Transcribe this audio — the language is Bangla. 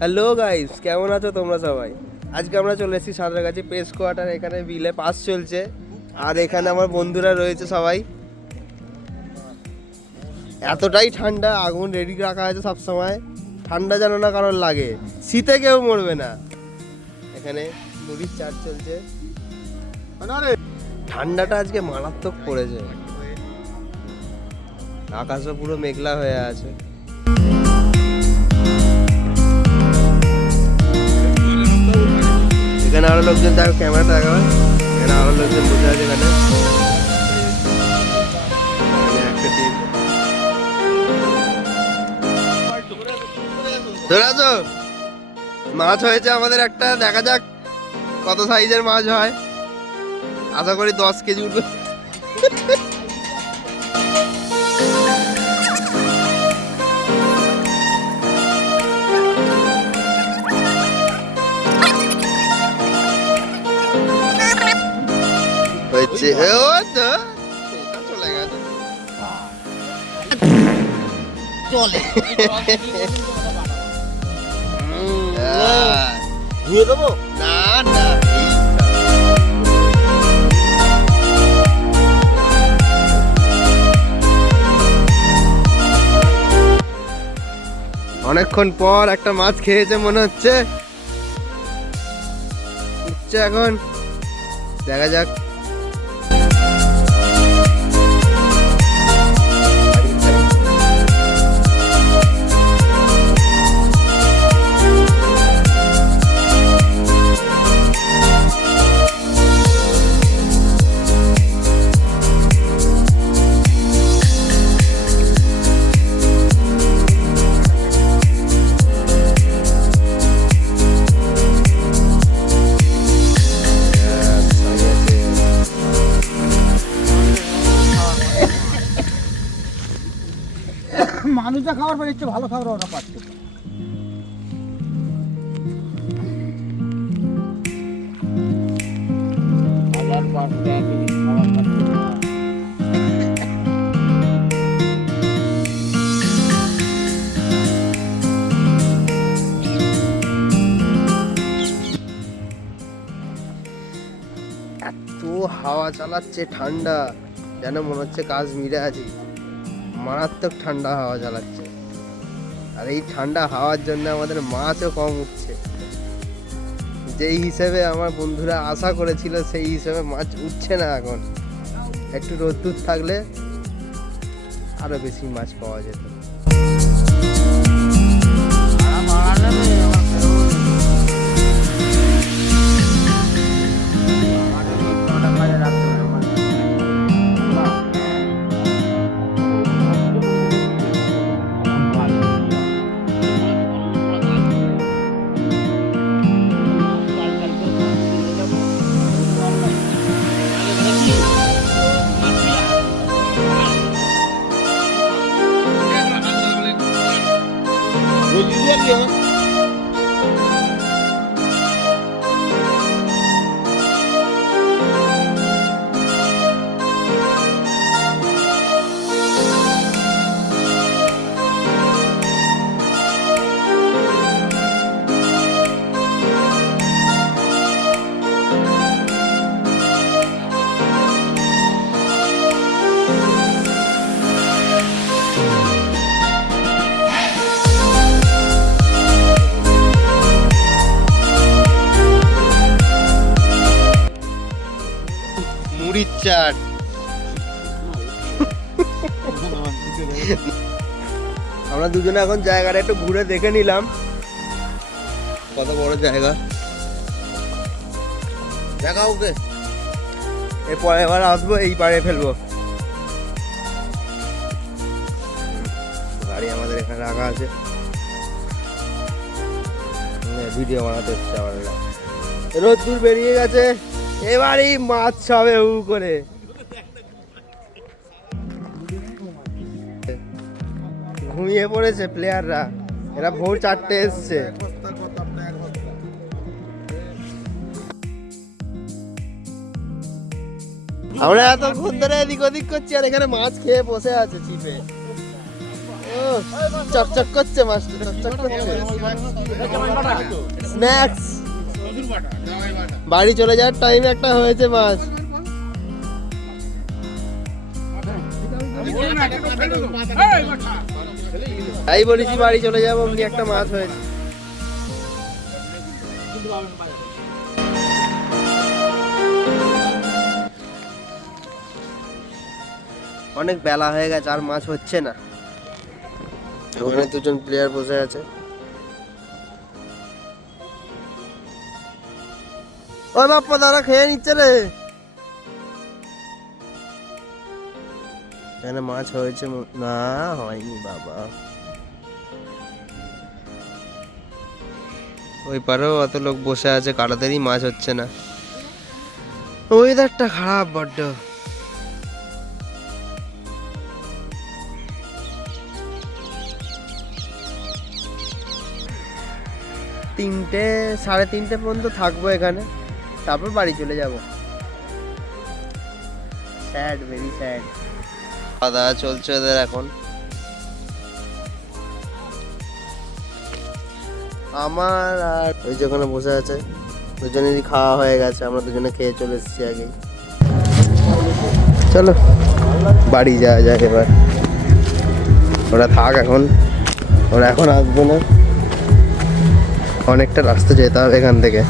হ্যালো গাইস, কেমন আছো তোমরা সবাই? আজকে আমরা চলে এসেছি সাঁতরাগাছি প্রেস কোয়ার্টার। এখানে বিলে পাস চলছে, আর এখানে আমার বন্ধুরা রয়েছে সবাই। এতটাই ঠান্ডা, আগুন রেডি রাখা হয়েছে সব সময়, ঠান্ডা যেন না কারোর লাগে, শীতে কেউ মরবে না। এখানে মুড়ির চাট চলছে। ঠান্ডাটা আজকে মারাত্মক পড়েছে, আকাশও পুরো মেঘলা হয়ে আছে। এখানে আরো লোকজন, দেখো ক্যামেরা দেখাবে, এখানে আরো লোকজন বসে আছে। এখানে একটা টিম ধরে আছো। মাছ হয়েছে আমাদের একটা, দেখা যাক কত সাইজের মাছ হয়। আশা করি 10 কেজি উঠবে। হচ্ছে চলে গেছে, চলে ধুয়ে দেবো না না। অনেকক্ষণ পর একটা মাছ খেয়েছে মনে হচ্ছে, উঠছে এখন, দেখা যাক। মানুষটা খাবার পরে একটু ভালো খাবার ওরা পাচ্ছে। এত হাওয়া চালাচ্ছে, ঠান্ডা যেন মনে হচ্ছে কাশ্মীরে আছি। মারাত্মক ঠান্ডা হাওয়া চালাচ্ছে, আর এই ঠান্ডা হাওয়ার জন্য আমাদের মাছও কম উঠছে। যেই হিসেবে আমার বন্ধুরা আশা করেছিল সেই হিসেবে মাছ উঠছে না এখন। একটু রোদ্দুর থাকলে আরো বেশি মাছ পাওয়া যেত। মুড়ির চাট, আমরা দুজনে এখন জায়গাটা একটু ঘুরে দেখে নিলাম, কত বড় জায়গা। দেখা ওকে, এরপরে এবার আসবো, এই পাড়ে ফেলবো গাড়ি। আমাদের এখানে রাখা আছে, ভিডিও বানাতে এসছে আমার। রোদ্দুর বেরিয়ে গেছে, এবারই মাছ হবে উ করে। ঘুমিয়ে পড়েছে প্লেয়াররা, এরা ভোর 4টে এসছে। আমরা এতক্ষণ ধরে এদিক ওদিক করছি, আর এখানে মাছ খেয়ে বসে আছে চিপে। চকচক করছে মাছটা, চকচক করছে। স্ন্যাক্স বাড়ি চলে যাওয়ার টাইম একটা হয়েছে মাছ। তাই বলেছি বাড়ি চলে যাবো, অমনি একটা মাছ হয়েছে। অনেক বেলা হয়ে গেছে, আর মাছ হচ্ছে না। ওখানে দুজন প্লেয়ার বসে আছে। ওই বাপ্পা দাদা খেয়ে নিচ্ছে রে। এখানে মাছ হয়েছে না, হয়নি বাবা। ওই পারেও অত লোক বসে আছে, কাটাতেরই মাছ হচ্ছে না। ওয়েদারটা খারাপ বড্ড। তিনটে 3:30 পর্যন্ত থাকবো এখানে, তারপর বাড়ি চলে যাব। Sad, very sad. খাওয়া দাওয়া চলছে ওদের এখন। আমার আর ওই যেখানে বসে আছে দুজনেরই খাওয়া হয়ে গেছে, আমরা দুজনে খেয়ে চলে এসেছি আগেই। চলো বাড়ি যাওয়া যাক এবার। ওরা থাক এখন, ওরা এখন আসবে না, অনেকটা রাস্তা যেতে হবে এখান থেকে।